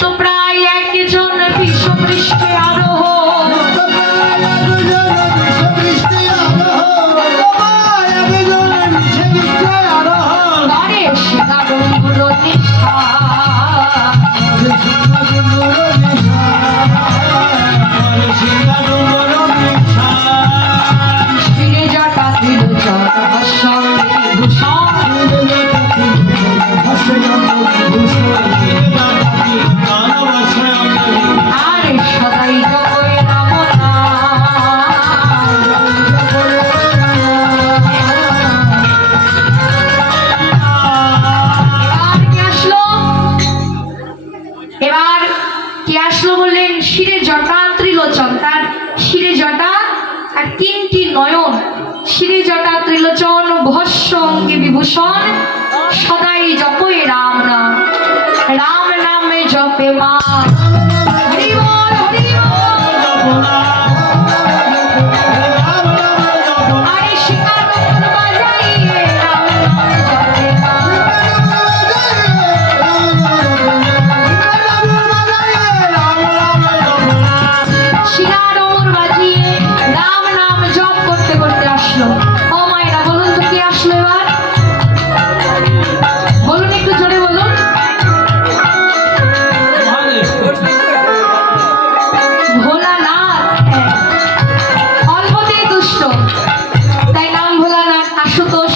তো প্রায় একজন বিষবৃষ্টি আরোহ শিরে জটা ত্রিলোচন ভস্য অঙ্গে বিভূষণ সদাই জপে রাম নাম রাম নামে জপে মা হরি বল হরি বল আরে শিকার বাজাইয়ে রাম নাম জপে মা শিকার বাজিয়ে রাম নাম জপ করতে করতে আসলো। ও মায়েরা বলুন তো কি আসলো এবার? বলুন একটু জোরে বলুন। ভোলানাথ অল্পতেই দুষ্ট, তাই নাম ভোলানাথ। আশুতোষ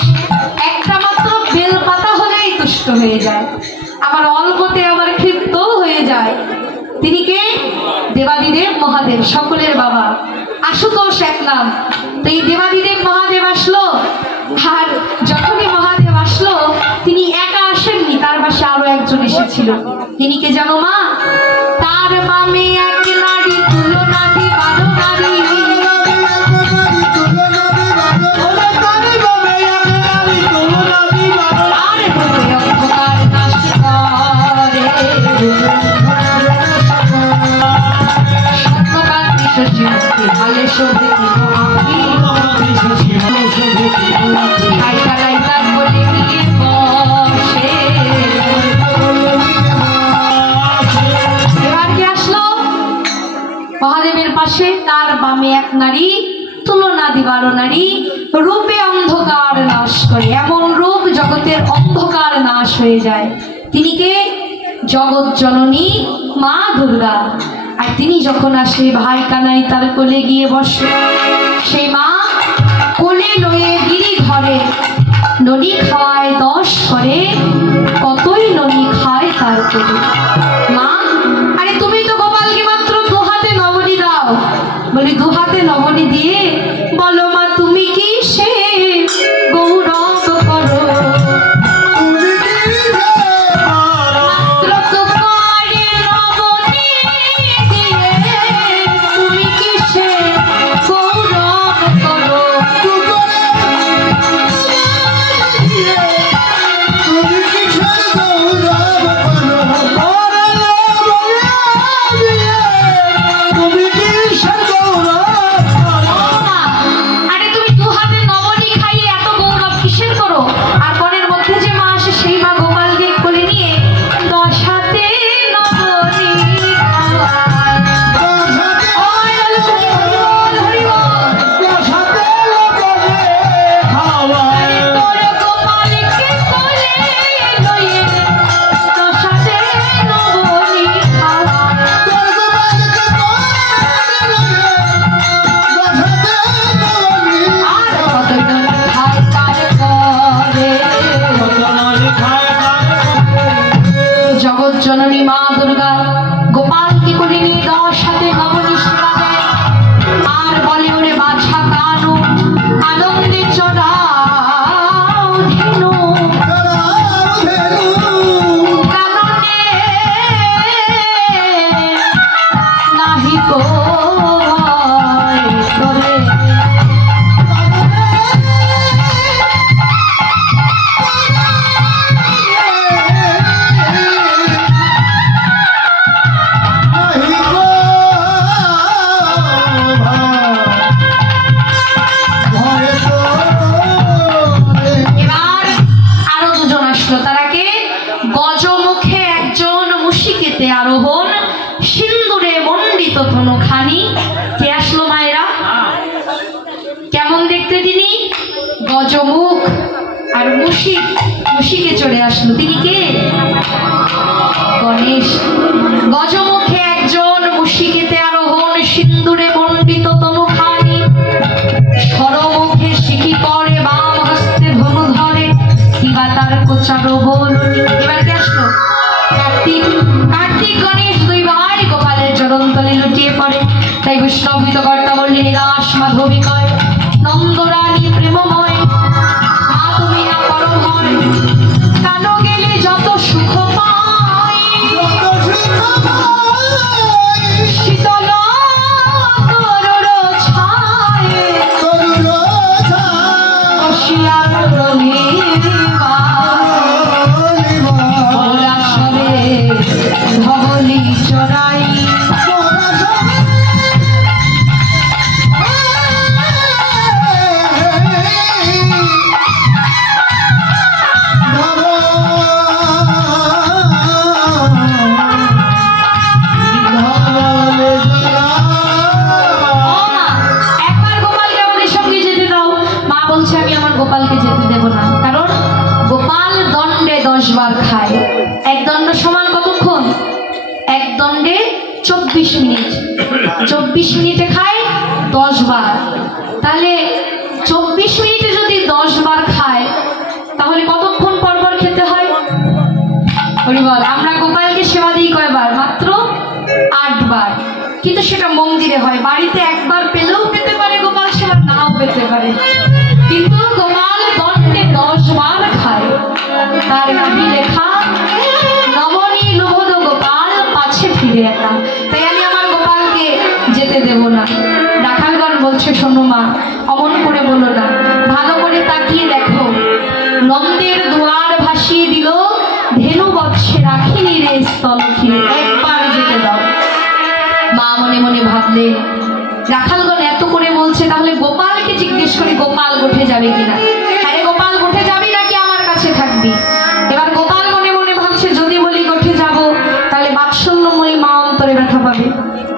একটা মাত্র বেল পাতা হলেই তুষ্ট হয়ে যায়, আবার অল্পতে আবার ক্ষিপ্ত হয়ে যায়। তিনি কে? দেবাদিদেব মহাদেব, সকলের বাবা। আশুতোষ এক নাম। তো এই দেবাদিদেব মহাদেব আসলো, আর যখনই মহাদেব আসলো তিনি একা আসেননি, তার পাশে আরো একজন এসেছিল। তিনি কে জানো মা? তার বামে এক নারী তুলনা দিবারো নারী, আর রূপে অন্ধকার নাশ করে, সত্যকান্তি শশী ভালে শোভে মহাদেবের পাশে তার বামে এক নারী তুলনা দিবারো নারী, রূপে অন্ধকার নাশ করে। এমন রূপ জগতের অন্ধকার নাশ হয়ে যায়। তিনি কে? জগৎ জননী মা দুর্গা। আর তিনি যখন আসে ভাই কানাই তার কোলে গিয়ে বসে, সেই মা কোলে লয়ে গিরি ধরে, ননি খাওয়ায় 10 করে, কতই ননি খায় তার কোলে। মা আরে তুমি তো গোপালকে মাত্র 2 হাতে নবনী দাও। বলি 2 হাতে নবনী দিয়ে বলো মা তুমি কি সে গৌরব করো, জননী মা দুর্গা গোপালকে কোলে নিয়ে 10 হাতে নবনী সেবা দেয়, আর বলে ওরে বাছা কানু আনন্দে চড়াও ধেনু, কাননে নাহি কো করে Here we go. তনুখানি। কে আসলো মায়েরা? কেমন দেখতে তিনি? গজমুখ আর মুশিকে চলে আসলো। তিনি কে? গণেশ। গজমুখে একজন, মুশিকেতে আরোহণ, সিন্দুরে মণ্ডিত তনুখানি, সরমুখে শিখি করে, বাম হস্তে ধনু ধরে, কিবা তার কোচারো বলুনি। এবার কে আসলো? কার্তিক গণেশ দুই ভাই গোপালের চরণতলে লুটিয়ে পড়ে। তাই বৈষ্ণবিত কর্তা বললেন, নিরাশ মাধবী কয়, নন্দরানী প্রেমময়, মা তুমি না করো ভয়, কেন গেলে যত সুখ পাই, শীতল তরুর ছায়ে বসিয়া রহিবা, ওরা সবে ধবলি চড়াই। গোপালকে যেতে দেব না, কারণ গোপাল দণ্ডে 10 বার খায়। এক দণ্ড সমান কতক্ষণ? এক দণ্ডে 24 মিনিট। 24 মিনিটে খায় 10 বার। তাহলে 24 মিনিটে যদি 10 বার খায়, তাহলে কতক্ষণ পর পর খেতে হয়? হরিবল। আমরা গোপালকে সেবা দিই কয়বার? মাত্র 8 বার। কিন্তু সেটা মন্দিরে হয়, বাড়িতে একবার পেলেও পেতে পারে গোপাল সেবা, নাও পেতে পারে। কিন্তু গোপাল দণ্ডে 10 বার খায়। তার নামে লেখা, নবনী লোভদ গোপাল পাছে ফিরে একা। তাই আমি আমার গোপালকে যেতে দেব না। রাখালগণ বলছে, শোনো মা, অমন করে বলো না, ভালো করে তাকিয়ে দেখো, নন্দের দুয়ার ভাসিয়ে দিল, ধেনু বৎসে রাখিনি রে স্থল ফিরে, একবার যেতে দাও। মা মনে মনে ভাবলেন, রাখালগণ এত করে বলছে, তাহলে গোপালকে জিজ্ঞেস করি গোপাল গোঠে যাবে কিনা। আরে গোপাল গোঠে যাবি নাকি আমার কাছে থাকবি? এবার গোপাল মনে মনে ভাবছে, যদি বলি গোঠে যাব, তাহলে বাৎসল্যময়ী মা অন্তরে ব্যথা পাবে,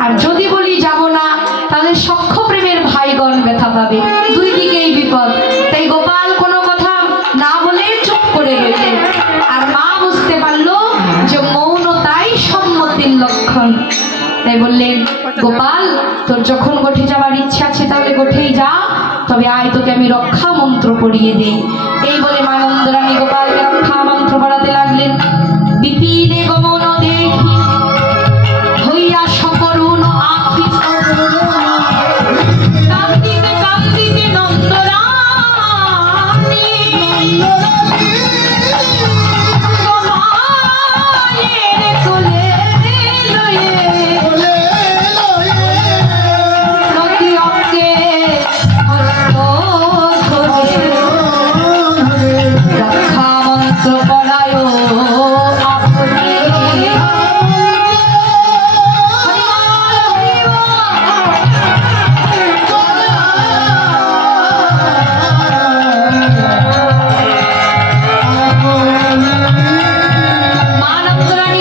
আর যদি বলি যাব না, তাহলে সখ্য প্রেমের ভাইগণ ব্যথা পাবে। দুই দিকেই বিপদ। তাই গোপাল কোনো কথা না বলে চুপ করে রইলেন। আর মা বুঝতে পারলো যে মৌনতাই সম্মতির লক্ষণ। তাই বললেন, গোপাল, তোর যখন গোঠে যাবার ইচ্ছা আছে, তাহলে গোঠেই যা, তবে আয়, তোকে আমি রক্ষা মন্ত্র পড়িয়ে দেই। এই বলে মা নন্দরানী গোপালকে রক্ষা মন্ত্র পড়াতে লাগলেন। বিপিনে গমন দেখি হইয়া সকরুণ আখি, কান্দিতে কান্দিতে নন্দরানী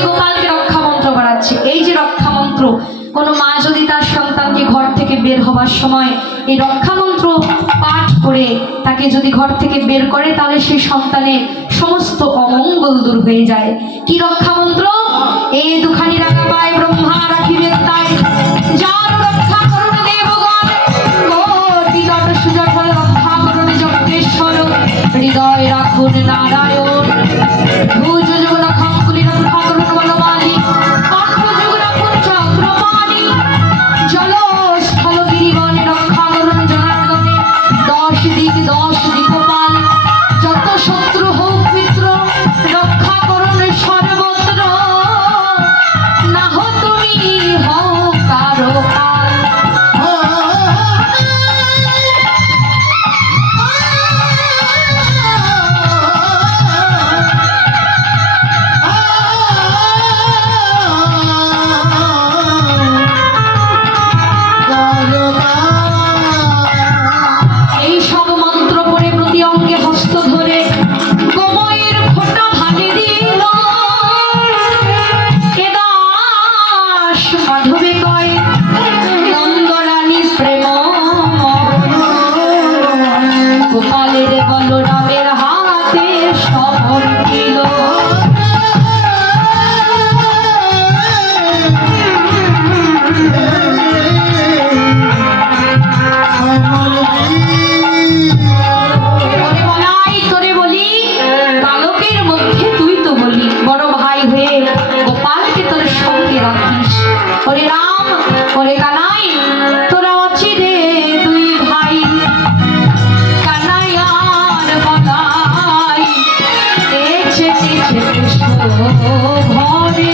গোপালের কোলে কোনো মা যদি তার সন্তানকে ঘর থেকে বের হবার সময় এই রক্ষা মন্ত্র পাঠ করে তাকে যদি ঘর থেকে বের করে, তাহলে সেই সন্তানের সমস্ত অমঙ্গল দূর হয়ে যায়। কি রক্ষা মন্ত্র? এই দুখানি রাখা পায় ব্রহ্মা রাখিবেন তাই, যার রক্ষা করুন দেবগণ, কোটি দট সুজট রক্ষা করুন যজ্ঞেশ্বর, হৃদয় রাখুন নারায়ণ, ভুজ যুগ রক্ষাঙ্কুলি রক্ষা করুন বলমালী, যত শত্রু হোক মিত্র, রক্ষা করুন সর্বত্র, না হোক ওরে রাম ওরে কানাই তোরা অচিরে দুই ভাই কানাই আর বলাই তেছে তেছে কৃষ্ণ ঘরে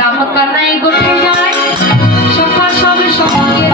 রাম কানাই গোঠে যায় সখা সব সঙ্গে